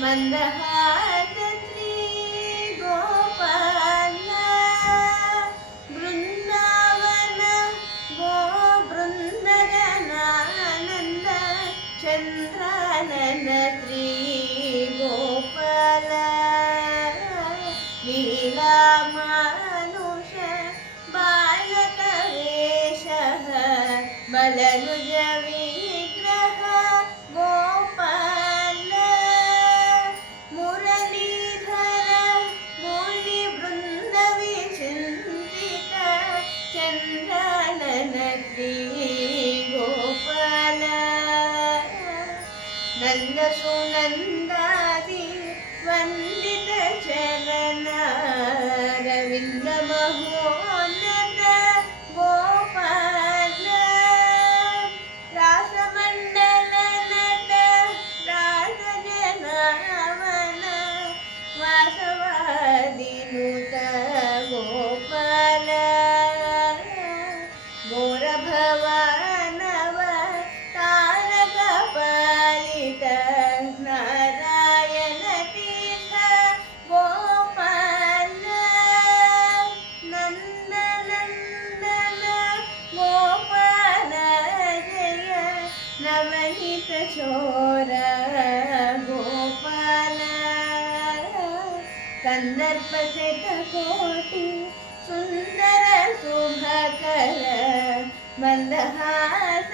ಮಂದಹಾಸ ಶ್ರೀ ಗೋಪಾಲ ಬೃಂದಾವನ ಗೋ ಬೃಂದಗನಾನಂದ ಚಂದ್ರಾನನ ಶ್ರೀ ಗೋಪಾಲ ಲೀಲಾ ಮಾನುಷ ಬಾಲಕ ವೇಷ ಬಲನುಜ ವಿಗ್ರಹ ಗೋಪಾಲ ಮುರಳೀಧರ ಮುನಿ ಬೃಂದ ವಿಚಿಂತಿತ ಚಂದ್ರಾನನ ಶ್ರೀ ಗೋಪಾಲ ನಂದ ಸುನಂದಾದಿ ವಂದಿತ ಚರಣ ರವಿಂದ್ರ ಮಹೋನ್ನತ ಗೋಪಾಲ ರಾಸಮಂಡಲ ನಟ ರಾಜಜನಾವನ ವಾಸವಾದಿನುತ ಗೋಪಾಲ ಘೋರ ಭವಾನವ ತಾರಕ ಪಾಲಿತ ನಾರಾಯಣ ತೀರ್ಥ ಗೋಪಾಲ ನಂದನಂದನ ಗೋಪಾಲ ಜಯ ನವನೀತ ಚೋರ ಗೋಪಾಲ ಕಂದರ್ಪ ಶತಕೋಟಿ ಸುಂದರ ಶುಭಕರ ಮಂದಹಾಸ